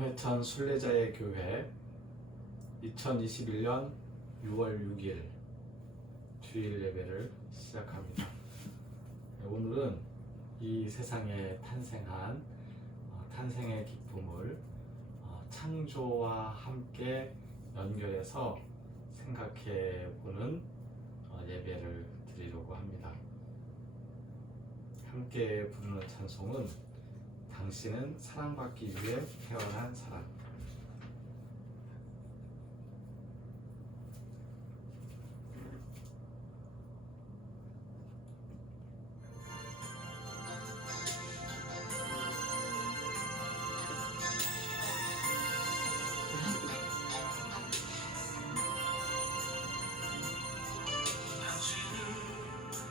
홍해천 순례자의 교회 2021년 6월 6일 주일 예배를 시작합니다. 오늘은 이 세상에 탄생한 탄생의 기쁨을 창조와 함께 연결해서 생각해 보는 예배를 드리려고 합니다. 함께 부르는 찬송은 당신은 사랑받기 위해 태어난 사람.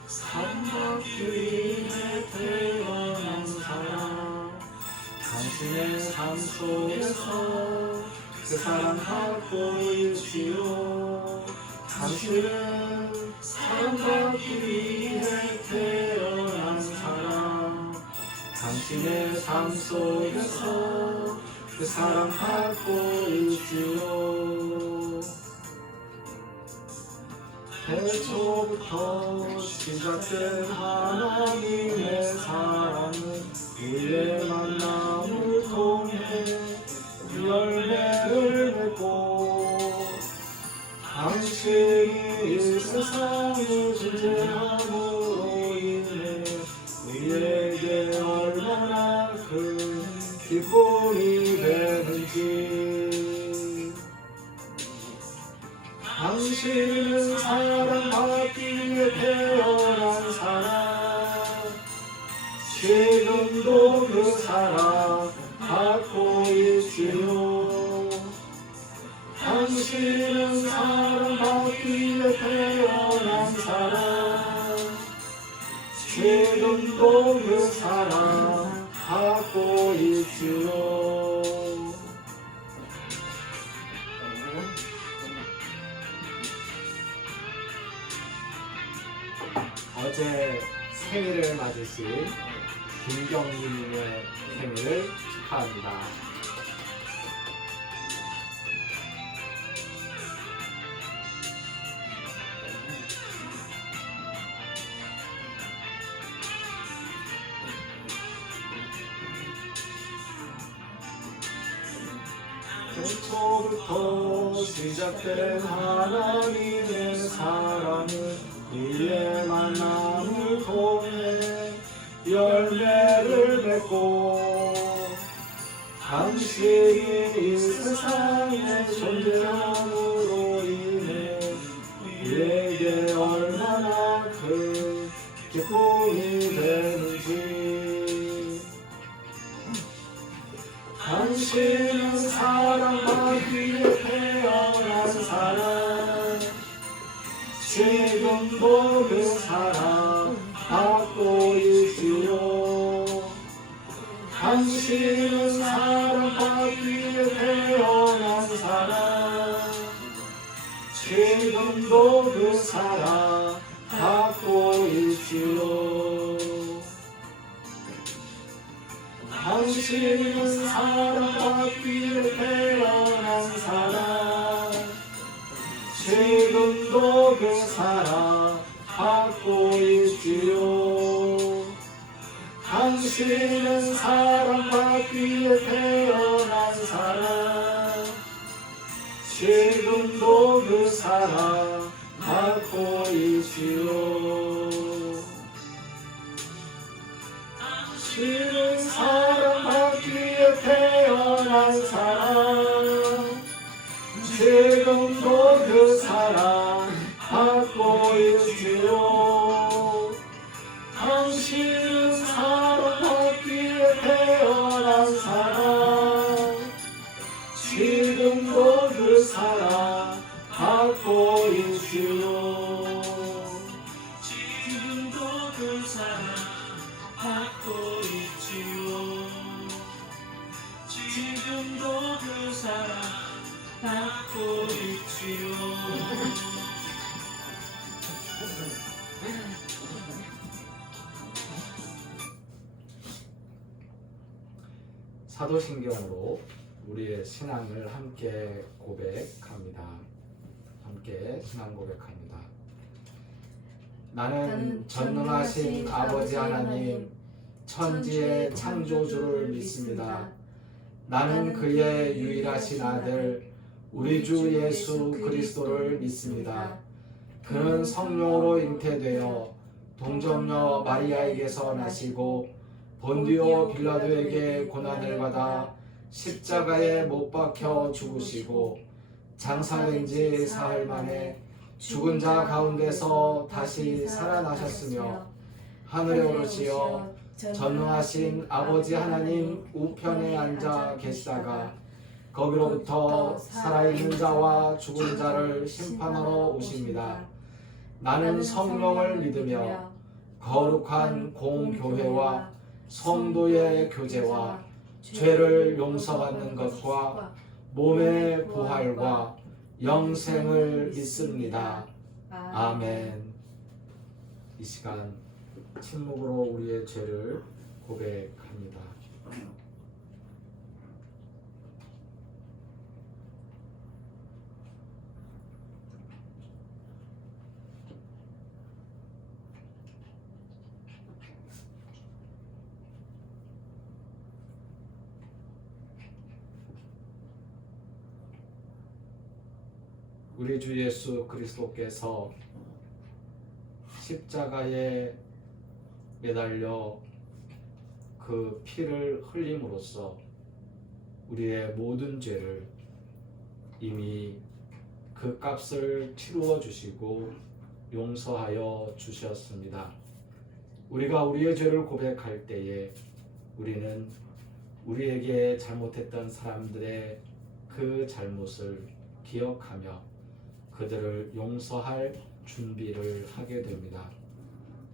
사랑받기 위해 태어난 사람, 당신의 삶 속에서 그 사랑 받고 있지요. 당신은 사랑받기 위해 태어난 사람, 당신의 삶 속에서 그 사랑 받고 있지요. 태초부터 시작된 하나님의 사랑은 우리의 만남을 통해 열매를 맺고, 당신이 이 세상을 존재함으로 인해 우리에게 얼마나 큰 기쁨이 되는지. 당신은 사랑받기 위해 태어난 사람, 지금도 그 사랑 받고 있지요. 당신은 사랑받기 위해 태어난 사람, 지금도 그 사랑 받고 있지요. 어제 생일을 맞으신 김경민님의 생일을 축하합니다. 태초부터 시작된 하나님의 사랑은 우리의 만남을 통해 열매를 맺고, 당신이 이 세상에 존재함으로 인해 우리에게 얼마나 큰 기쁨이 되는지. 당신은 사랑받기 위해 태어난 사람, 지금도 그 사랑 받고 있지요. 당신은 사랑받기 위해 태어난 사람, 지금도 그 사랑 받고 있지요. 당신은 사랑받기 위해 태어난 사람, 지금도 그 사랑 받고 있지요. 당신은 사랑받기 위해 태어난 사람, 지금도 그 사랑 받고 있지요. 당신은 사랑받기 위해 태어난 사람, 지금도 그 사랑 받고 있지요. 당신은 사랑받기 위해 태어난 사람, 지금도 그 사랑 받고 있지요. 지금도 그 사랑 받고 있지요. 지금도 그 사랑 받고 있지요. 사도신경으로 우리의 신앙을 함께 고백합니다. 함께 신앙 고백합니다. 나는 전능하신 아버지 하나님, 천지의 창조주를 믿습니다. 나는 그의 유일하신 아들, 우리 주 예수 그리스도를 믿습니다. 그는 성령으로 잉태되어 동정녀 마리아에게서 나시고 본디오 빌라도에게 고난을 받아 십자가에 못 박혀 죽으시고 장사된 지 사흘 만에 죽은 자 가운데서 다시 살아나셨으며 하늘에 오르시어 전능하신 아버지 하나님 우편에 앉아 계시다가 거기로부터 살아있는 자와 죽은 자를 심판하러 오십니다. 나는 성령을 믿으며 거룩한 공교회와 성도의 교제와 죄를 용서받는 것과 몸의 부활과 영생을 믿습니다. 아멘. 이 시간 침묵으로 우리의 죄를 고백합니다. 우리 주 예수 그리스도께서 십자가에 매달려 그 피를 흘림으로써 우리의 모든 죄를 이미 그 값을 치루어 주시고 용서하여 주셨습니다. 우리가 우리의 죄를 고백할 때에 우리는 우리에게 잘못했던 사람들의 그 잘못을 기억하며 그들을 용서할 준비를 하게 됩니다.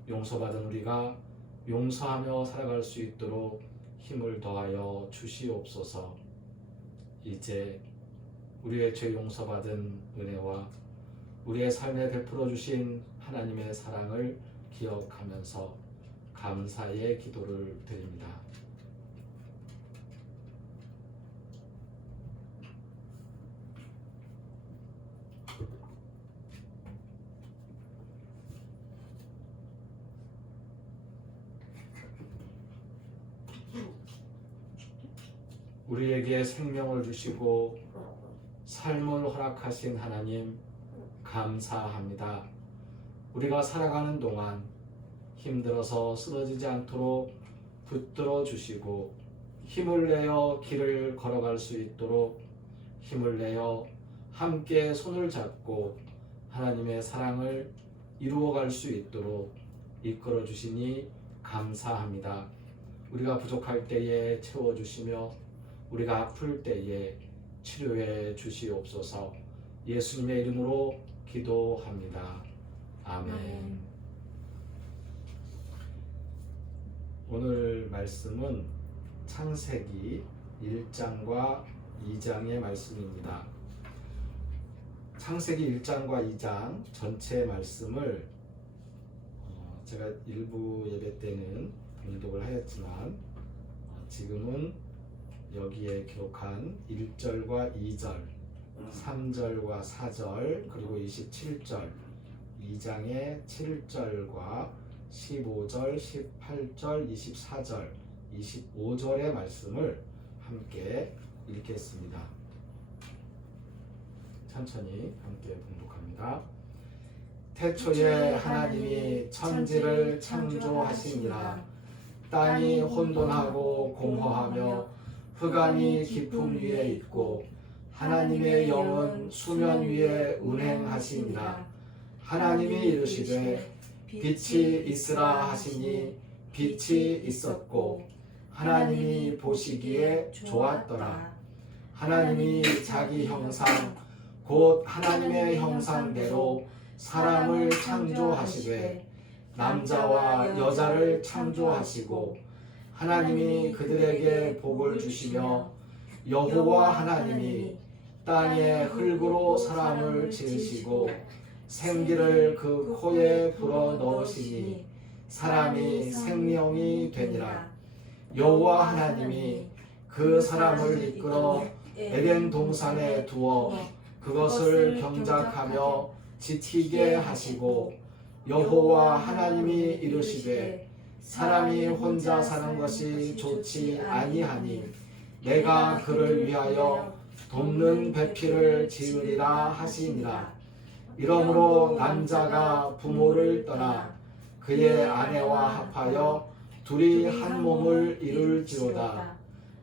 용서받은 우리가 용서하며 살아갈 수 있도록 힘을 더하여 주시옵소서. 이제 우리의 죄 용서받은 은혜와 우리의 삶에 베풀어 주신 하나님의 사랑을 기억하면서 감사의 기도를 드립니다. 우리에게 생명을 주시고 삶을 허락하신 하나님 감사합니다. 우리가 살아가는 동안 힘들어서 쓰러지지 않도록 붙들어 주시고 힘을 내어 길을 걸어갈 수 있도록 힘을 내어 함께 손을 잡고 하나님의 사랑을 이루어갈 수 있도록 이끌어 주시니 감사합니다. 우리가 부족할 때에 채워주시며 우리가 아플 때에 치료해 주시옵소서. 예수님의 이름으로 기도합니다. 아멘. 오늘 말씀은 창세기 1장과 2장의 말씀입니다. 창세기 1장과 2장 전체 말씀을 제가 일부 예배 때는 봉독을 하였지만 지금은 여기에 기록한 1절과 2절, 3절과 4절, 그리고 27절, 2장의 7절과 15절, 18절, 24절, 25절의 말씀을 함께 읽겠습니다. 천천히 함께 봉독합니다. 태초에 하나님이 천지를 창조하시니라. 땅이 혼돈하고 공허하며 흑암이 깊음 위에 있고 하나님의 영은 수면 위에 운행하시니라. 하나님이 이르시되 빛이 있으라 하시니 빛이 있었고 하나님이 보시기에 좋았더라. 하나님이 자기 형상 곧 하나님의 형상대로 사람을 창조하시되 남자와 여자를 창조하시고 하나님이 그들에게 복을 주시며 여호와 하나님이 땅에 흙으로 사람을 지으시고 생기를 그 코에 불어 넣으시니 사람이 생명이 되니라. 여호와 하나님이 그 사람을 이끌어 에덴 동산에 두어 그것을 경작하며 지키게 하시고 여호와 하나님이 이르시되 사람이 혼자 사는 것이 좋지 아니하니 내가 그를 위하여 돕는 배필을 지으리라 하시니라. 이러므로 남자가 부모를 떠나 그의 아내와 합하여 둘이 한 몸을 이룰지로다.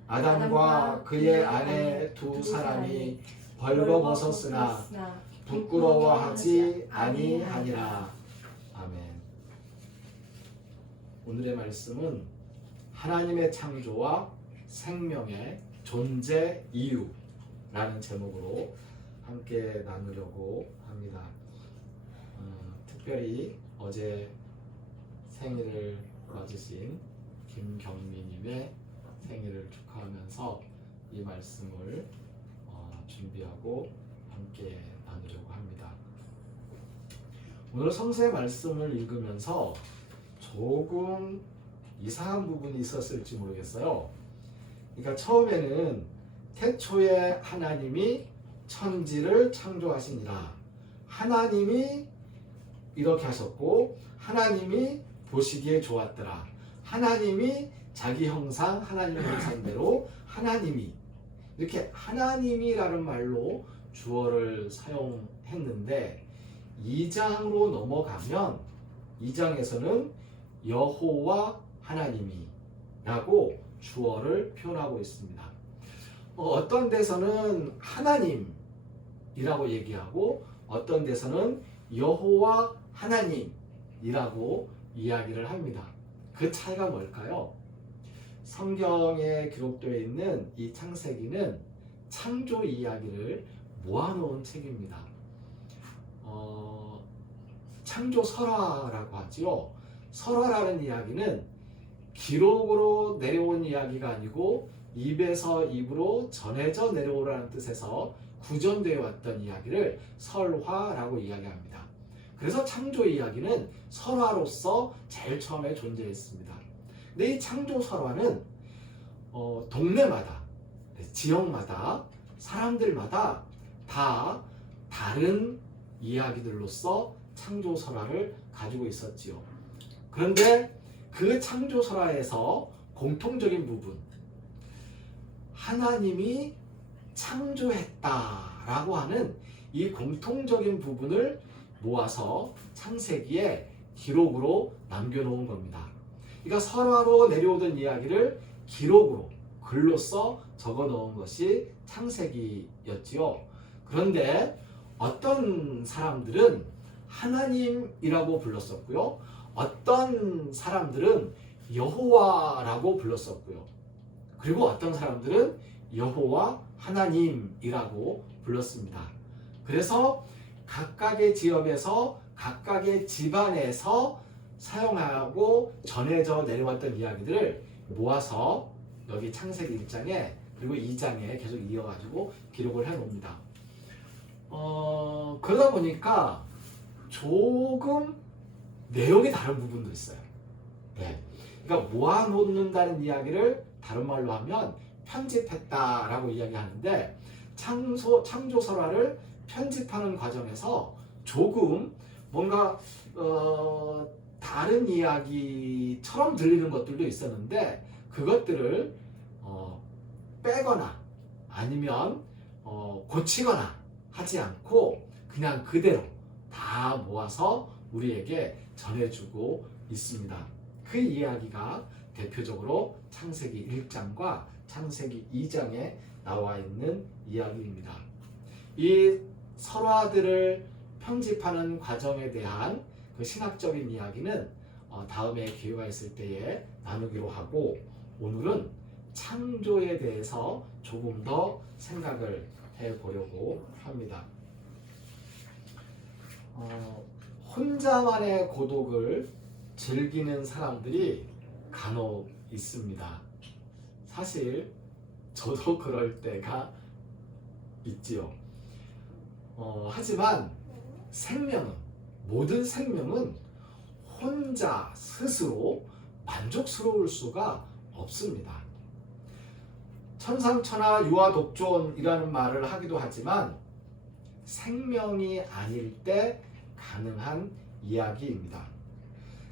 아담과 그의 아내 두 사람이 벌거벗었으나 부끄러워하지 아니하니라. 아멘. 오늘의 말씀은 하나님의 창조와 생명의 존재 이유라는 제목으로 함께 나누려고 합니다. 특별히 어제 생일을 맞으신 김경미님의 생일을 축하하면서 이 말씀을 준비하고 함께 나누려고 합니다. 오늘 성서의 말씀을 읽으면서 조금 이상한 부분이 있었을지 모르겠어요. 그러니까 처음에는 태초에 하나님이 천지를 창조하시니라. 하나님이 이렇게 하셨고 하나님이 보시기에 좋았더라. 하나님이 자기 형상 하나님의 형상대로 하나님이 이렇게 하나님이라는 말로 주어를 사용했는데 2장으로 넘어가면 2장에서는 여호와 하나님이 라고 주어를 표현하고 있습니다. 어떤 데서는 하나님이라고 얘기하고 어떤 데서는 여호와 하나님이라고 이야기를 합니다. 그 차이가 뭘까요? 성경에 기록되어 있는 이 창세기는 창조 이야기를 모아놓은 책입니다. 창조 설화라고 하죠. 설화라는 이야기는 기록으로 내려온 이야기가 아니고 입에서 입으로 전해져 내려오라는 뜻에서 구전되어 왔던 이야기를 설화라고 이야기합니다. 그래서 창조 이야기는 설화로서 제일 처음에 존재했습니다. 근데 이 창조 설화는 동네마다, 지역마다, 사람들마다 다 다른 이야기들로서 창조 설화를 가지고 있었지요. 그런데 그 창조 설화에서 공통적인 부분, 하나님이 창조했다라고 하는 이 공통적인 부분을 모아서 창세기에 기록으로 남겨놓은 겁니다. 그러니까 설화로 내려오던 이야기를 기록으로 글로써 적어 놓은 것이 창세기였지요. 그런데 어떤 사람들은 하나님이라고 불렀었고요. 어떤 사람들은 여호와라고 불렀었고요. 그리고 어떤 사람들은 여호와 하나님이라고 불렀습니다. 그래서 각각의 지역에서 각각의 집안에서 사용하고 전해져 내려왔던 이야기들을 모아서 여기 창세기 1장에 그리고 2장에 계속 이어가지고 기록을 해놓습니다. 그러다 보니까 조금 내용이 다른 부분도 있어요. 네. 그러니까 모아놓는다는 이야기를 다른 말로 하면 편집했다라고 이야기하는데 창조 설화를 편집하는 과정에서 조금 뭔가 다른 이야기처럼 들리는 것들도 있었는데 그것들을 빼거나 아니면 고치거나 하지 않고 그냥 그대로 다 모아서 우리에게 전해주고 있습니다. 그 이야기가 대표적으로 창세기 1장과 창세기 2장에 나와 있는 이야기입니다. 이 설화들을 편집하는 과정에 대한 그 신학적인 이야기는 다음에 기회가 있을 때에 나누기로 하고 오늘은 창조에 대해서 조금 더 생각을 해보려고 합니다. 혼자만의 고독을 즐기는 사람들이 간혹 있습니다. 사실 저도 그럴 때가 있지요. 하지만 모든 생명은 혼자 스스로 만족스러울 수가 없습니다. 천상천하 유아독존이라는 말을 하기도 하지만 생명이 아닐 때 가능한 이야기입니다.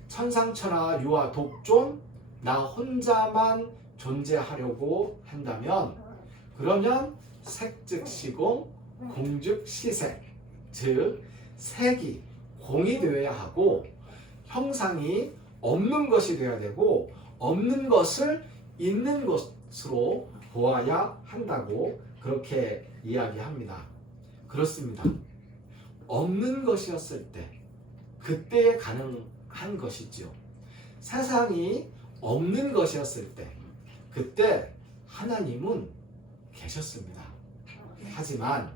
천상천하 유아독존, 나 혼자만 존재하려고 한다면 그러면 색즉시공, 공즉시색, 즉 색이 공이 되어야 하고 형상이 없는 것이 되어야 되고 없는 것을 있는 것으로 보아야 한다고 그렇게 이야기합니다. 그렇습니다. 없는 것이었을 때 그때에 가능한 것이지요. 세상이 없는 것이었을 때 그때 하나님은 계셨습니다. 하지만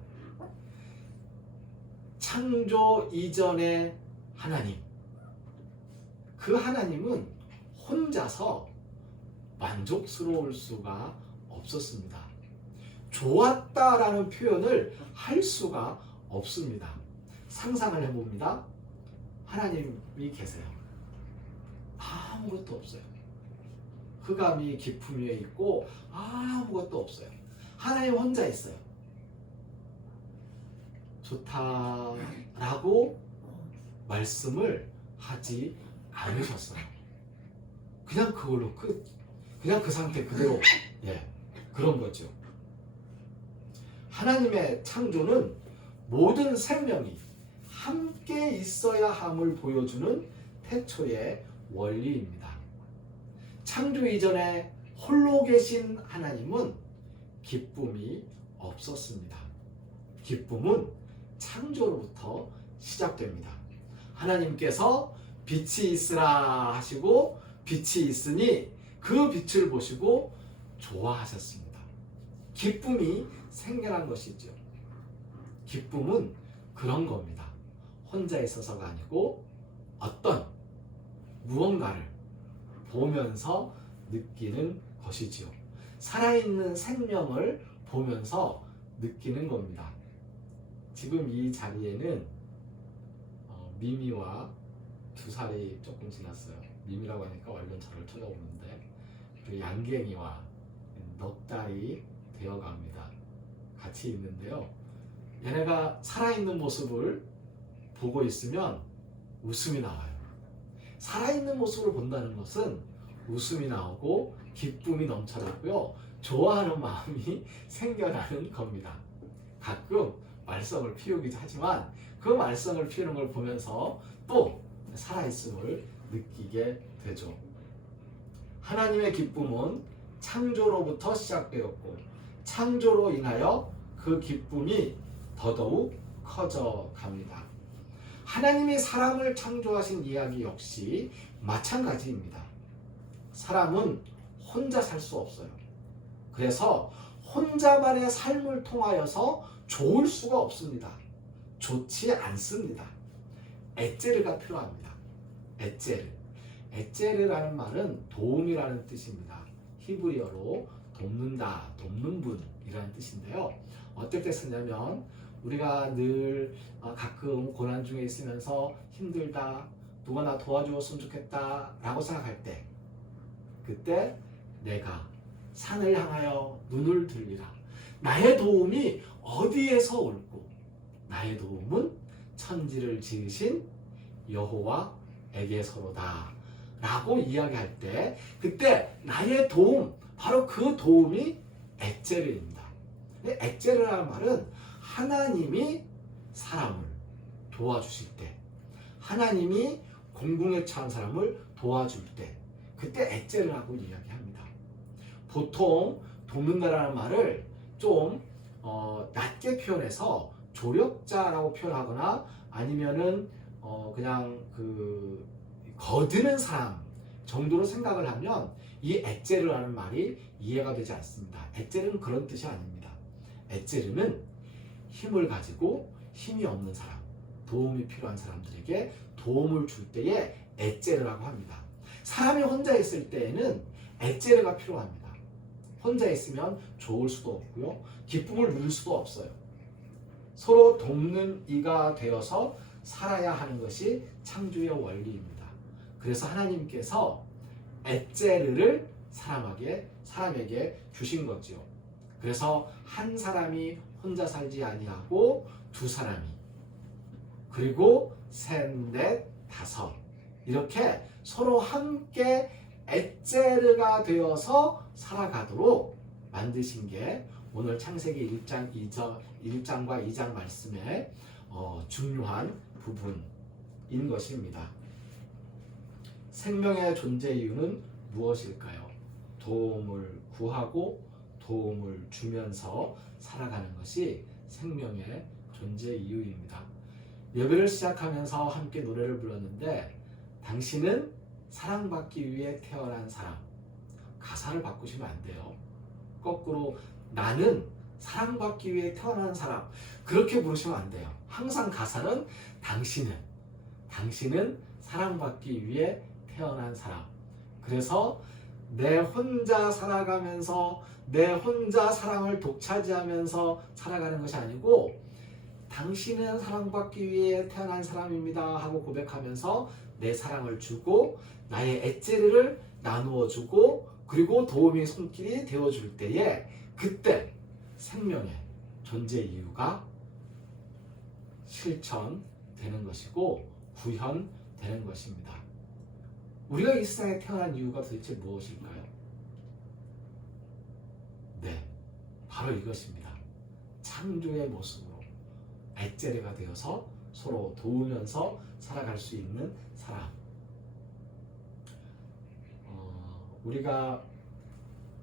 창조 이전의 하나님, 그 하나님은 혼자서 만족스러울 수가 없었습니다. 좋았다라는 표현을 할 수가 없습니다. 상상을 해봅니다. 하나님이 계세요. 아무것도 없어요. 흑암이 깊음 위에 있고 아무것도 없어요. 하나님 혼자 있어요. 좋다라고 말씀을 하지 않으셨어요. 그냥 그걸로 끝. 그냥 그 상태 그대로. 그런 거죠. 하나님의 창조는 모든 생명이 함께 있어야 함을 보여주는 태초의 원리입니다. 창조 이전에 홀로 계신 하나님은 기쁨이 없었습니다. 기쁨은 창조로부터 시작됩니다. 하나님께서 빛이 있으라 하시고 빛이 있으니 그 빛을 보시고 좋아하셨습니다. 기쁨이 생겨난 것이죠. 기쁨은 그런 겁니다. 혼자 있어서가 아니고 어떤 무언가를 보면서 느끼는 것이지요. 살아있는 생명을 보면서 느끼는 겁니다. 지금 이 자리에는 미미와 2살이 조금 지났어요. 미미라고 하니까 완전 저를 쳐다보는데 그 양갱이와 넉 달이 되어갑니다. 같이 있는데요. 얘네가 살아있는 모습을 보고 있으면 웃음이 나와요. 살아있는 모습을 본다는 것은 웃음이 나오고 기쁨이 넘쳐나고요. 좋아하는 마음이 생겨나는 겁니다. 가끔 말썽을 피우기도 하지만 그 말썽을 피우는 걸 보면서 또 살아있음을 느끼게 되죠. 하나님의 기쁨은 창조로부터 시작되었고 창조로 인하여 그 기쁨이 더더욱 커져 갑니다. 하나님이 사람을 창조하신 이야기 역시 마찬가지입니다. 사람은 혼자 살 수 없어요. 그래서 혼자만의 삶을 통하여서 좋을 수가 없습니다. 좋지 않습니다. 에제르가 필요합니다. 에제르. 에제르라는 말은 도움이라는 뜻입니다. 히브리어로 돕는다, 돕는 분이라는 뜻인데요. 어떨 때 쓰냐면 우리가 늘 가끔 고난 중에 있으면서 힘들다, 누가 나 도와주었으면 좋겠다 라고 생각할 때 그때 내가 산을 향하여 눈을 들리라. 나의 도움이 어디에서 올고 나의 도움은 천지를 지으신 여호와에게서로다 라고 이야기할 때 그때 나의 도움, 바로 그 도움이 에제르입니다. 에제르라는 말은 하나님이 사람을 도와주실 때, 하나님이 공궁에 처한 사람을 도와줄 때 그때 에제르라고 이야기합니다. 보통 돕는다라는 말을 좀 낮게 표현해서 조력자라고 표현하거나 아니면은 그냥 그 거드는 사람 정도로 생각을 하면 이 에제르라는 말이 이해가 되지 않습니다. 에제르는 그런 뜻이 아닙니다. 에제르는 힘을 가지고 힘이 없는 사람, 도움이 필요한 사람들에게 도움을 줄 때에 에제르라고 합니다. 사람이 혼자 있을 때에는 에제르가 필요합니다. 혼자 있으면 좋을 수도 없고요. 기쁨을 누릴 수도 없어요. 서로 돕는 이가 되어서 살아야 하는 것이 창조의 원리입니다. 그래서 하나님께서 에제르를 사람에게 주신 거죠. 그래서 한 사람이 혼자 살지 아니하고 두 사람이, 그리고 셋, 넷, 다섯, 이렇게 서로 함께 엣제르가 되어서 살아가도록 만드신 게 오늘 창세기 1장과 2장 말씀의 중요한 부분인 것입니다. 생명의 존재 이유는 무엇일까요? 도움을 구하고 도움을 주면서 살아가는 것이 생명의 존재 이유입니다. 예배를 시작하면서 함께 노래를 불렀는데, 당신은 사랑받기 위해 태어난 사람. 가사를 바꾸시면 안 돼요. 거꾸로 나는 사랑받기 위해 태어난 사람, 그렇게 부르시면 안 돼요. 항상 가사는 당신은 사랑받기 위해 태어난 사람. 그래서 내 혼자 살아가면서 내 혼자 사랑을 독차지하면서 살아가는 것이 아니고, 당신은 사랑받기 위해 태어난 사람입니다 하고 고백하면서 내 사랑을 주고 나의 엣제르를 나누어 주고, 그리고 도움이 손길이 되어줄 때에 그때 생명의 존재 이유가 실천되는 것이고 구현되는 것입니다. 우리가 이 세상에 태어난 이유가 도대체 무엇일까요? 네, 바로 이것입니다. 창조의 모습으로 엣제르가 되어서 서로 도우면서 살아갈 수 있는 사람. 우리가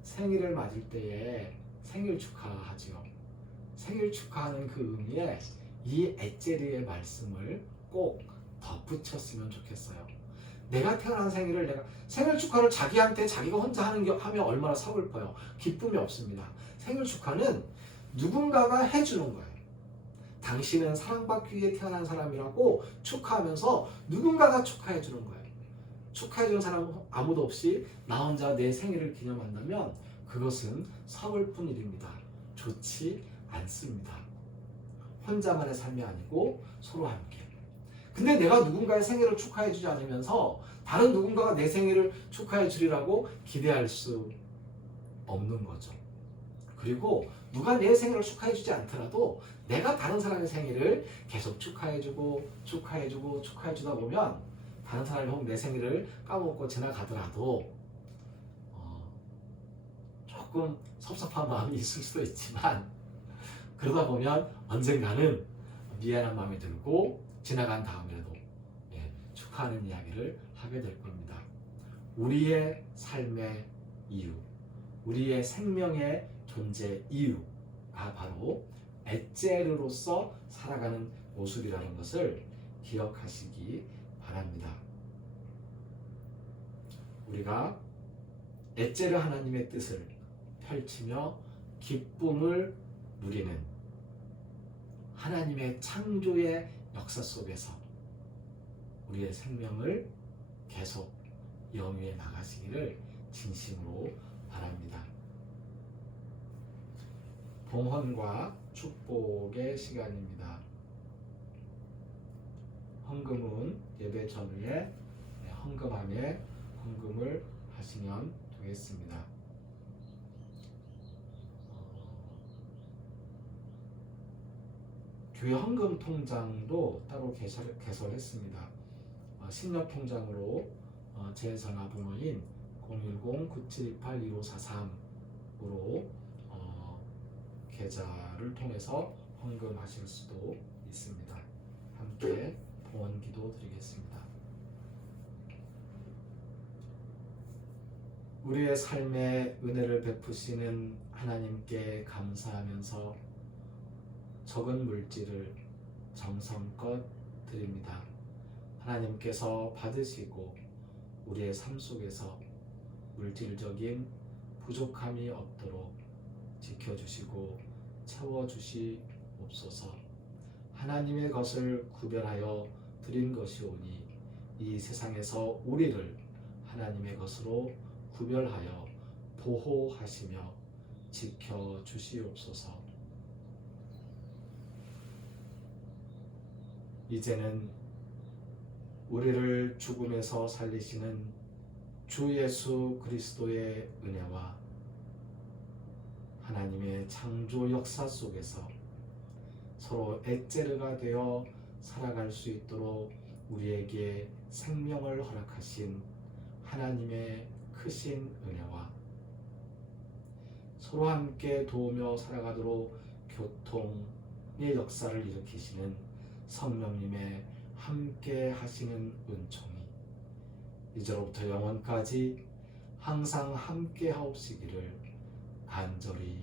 생일을 맞을 때에 생일 축하하죠. 생일 축하하는 그 의미에 이 엣제르의 말씀을 꼭 덧붙였으면 좋겠어요. 내가 태어난 생일을 내가 생일 축하를 자기한테 자기가 혼자 하면 얼마나 서글퍼요. 기쁨이 없습니다. 생일 축하는 누군가가 해주는 거예요. 당신은 사랑받기 위해 태어난 사람이라고 축하하면서 누군가가 축하해 주는 거예요. 축하해 주는 사람 아무도 없이 나 혼자 내 생일을 기념한다면 그것은 서글픈 일입니다. 좋지 않습니다. 혼자만의 삶이 아니고 서로 함께. 근데 내가 누군가의 생일을 축하해 주지 않으면서 다른 누군가가 내 생일을 축하해 주리라고 기대할 수 없는 거죠. 그리고 누가 내 생일을 축하해 주지 않더라도 내가 다른 사람의 생일을 계속 축하해 주고 축하해 주다 보면 다른 사람이 혹은 내 생일을 까먹고 지나가더라도 조금 섭섭한 마음이 있을 수도 있지만, 그러다 보면 언젠가는 미안한 마음이 들고 지나간 다음에도 축하하는 이야기를 하게 될 겁니다. 우리의 삶의 이유, 우리의 생명의 존재 이유가 바로 엣제르로서 살아가는 모습이라는 것을 기억하시기 바랍니다. 우리가 엣제르 하나님의 뜻을 펼치며 기쁨을 누리는 하나님의 창조의 역사 속에서 우리의 생명을 계속 영위해 나가시기를 진심으로 바랍니다. 봉헌과 축복의 시간입니다. 헌금은 예배 전후에 헌금함에 헌금을 하시면 되겠습니다. 교회 헌금 통장도 따로 개설했습니다. 신협통장으로 제 전화번호인 010-9728-1543으로 계좌를 통해서 헌금하실 수도 있습니다. 함께 봉헌 기도 드리겠습니다. 우리의 삶에 은혜를 베푸시는 하나님께 감사하면서 적은 물질을 정성껏 드립니다. 하나님께서 받으시고 우리의 삶 속에서 물질적인 부족함이 없도록 지켜주시고 채워주시옵소서. 하나님의 것을 구별하여 드린 것이 오니 이 세상에서 우리를 하나님의 것으로 구별하여 보호하시며 지켜주시옵소서. 이제는 우리를 죽음에서 살리시는 주 예수 그리스도의 은혜와 하나님의 창조 역사 속에서 서로 엣제르가 되어 살아갈 수 있도록 우리에게 생명을 허락하신 하나님의 크신 은혜와 서로 함께 도우며 살아가도록 교통의 역사를 일으키시는 성령님의 함께 하시는 은총이 이제로부터 영원까지 항상 함께 하옵시기를 간절히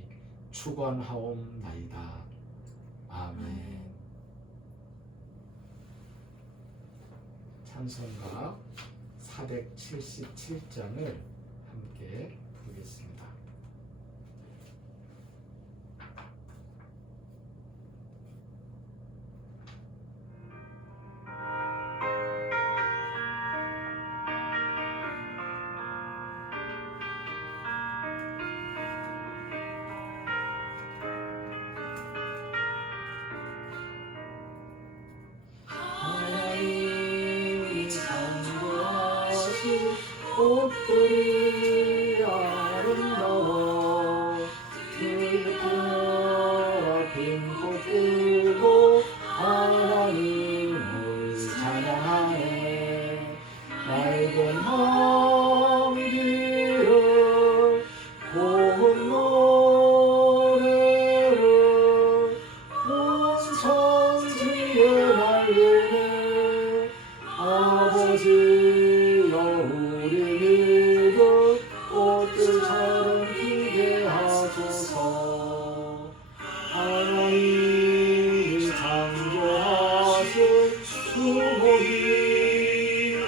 축원하옵나이다. 아멘. 찬송가 477장을 함께 부르겠습니다. 꽃들이 아름다워 들떠 핀 꽃들고 하나님을 찬양하네. 맑은 향기를 고운 노래를 온 천지에 날리네. 아버지여 우리 믿음 꽃들처럼 피게 하소서. 하나님이 창조하신 수목이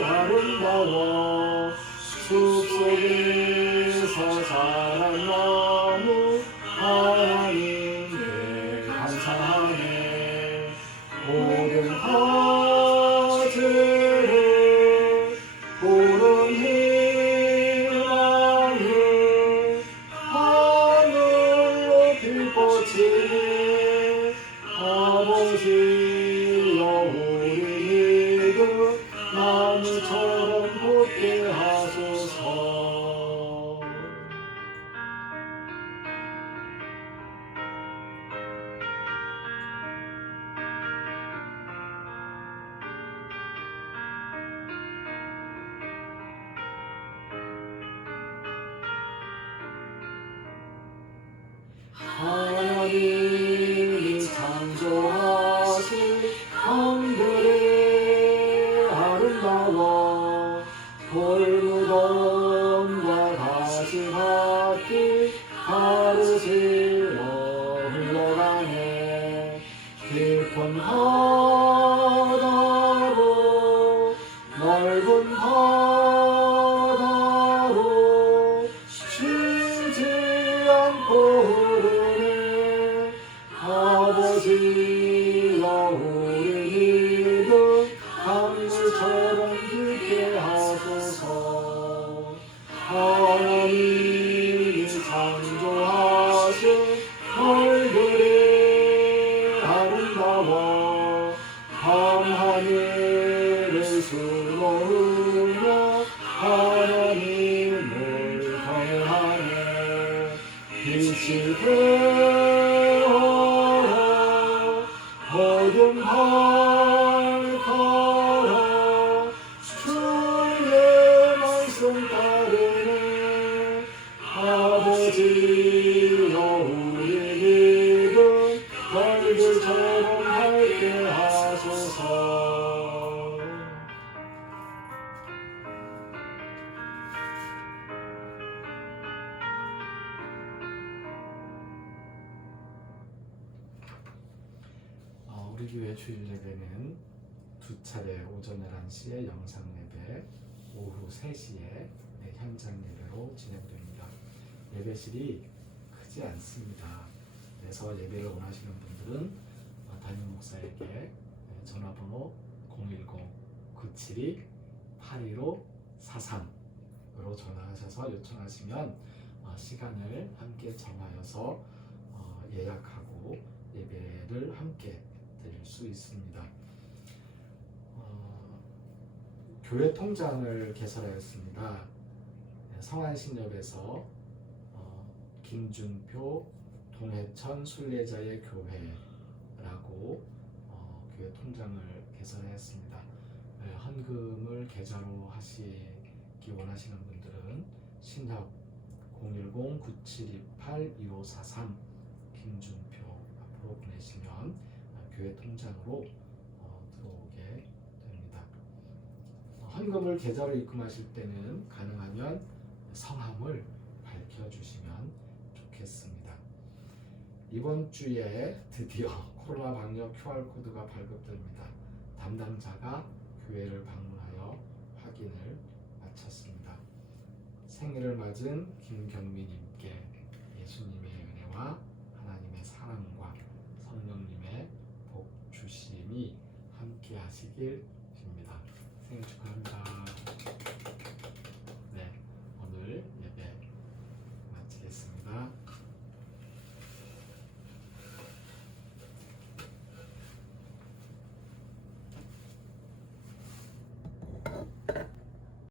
아름다워 숲속에서 자란 나무 하나님께 감사하네. 모든 화제를 보는 희망을 하늘로 빛보치네. 아버지여 우리 믿음 나무처럼 곧게 하소서. 하나님이 창조하신 강들이 아름다워 돌무덤과 가시밭길 가르시러 흘러가네. 깊은 바다로 넓은 바다로 쉬지 않고 흐르네. 아버지여 우리 믿음 강물처럼 깊게 하소서. 하나님이 창조하신 별들이 아름다워 밤하늘을 수놓으며 하나님을 경외하네. 빛이 되어라 어둠 밝아라 주의 말씀 따르네. 아버지여 우리 믿음 별들처럼 밝게 하소서. 우리 교회 주일 예배는 두 차례 오전 11시에 영상 예배, 오후 3시에 현장 예배로 진행됩니다. 예배실이 크지 않습니다. 그래서 예배를 원하시는 분들은 담임 목사에게 전화번호 010-972-81543으로 전화하셔서 요청하시면 시간을 함께 정하여서 예약하고 예배를 함께 드릴 수 있습니다. 교회 통장을 개설하였습니다. 성안신협에서 김준표 동해천 순례자의 교회라고 교회 통장을 개설했습니다. 헌금을 계좌로 하시기 원하시는 분들은 신협 010-9728-2543 김준표 앞으로 보내시면 교회 통장으로 들어오게 됩니다. 헌금을 계좌로 입금하실 때는 가능하면 성함을 밝혀주시면 좋겠습니다. 이번 주에 드디어 코로나 방역 QR코드가 발급됩니다. 담당자가 교회를 방문하여 확인을 마쳤습니다. 생일을 맞은 김경미님께 예수님의 은혜와 하나님의 사랑과 성령님의 복 주심이 함께 하시길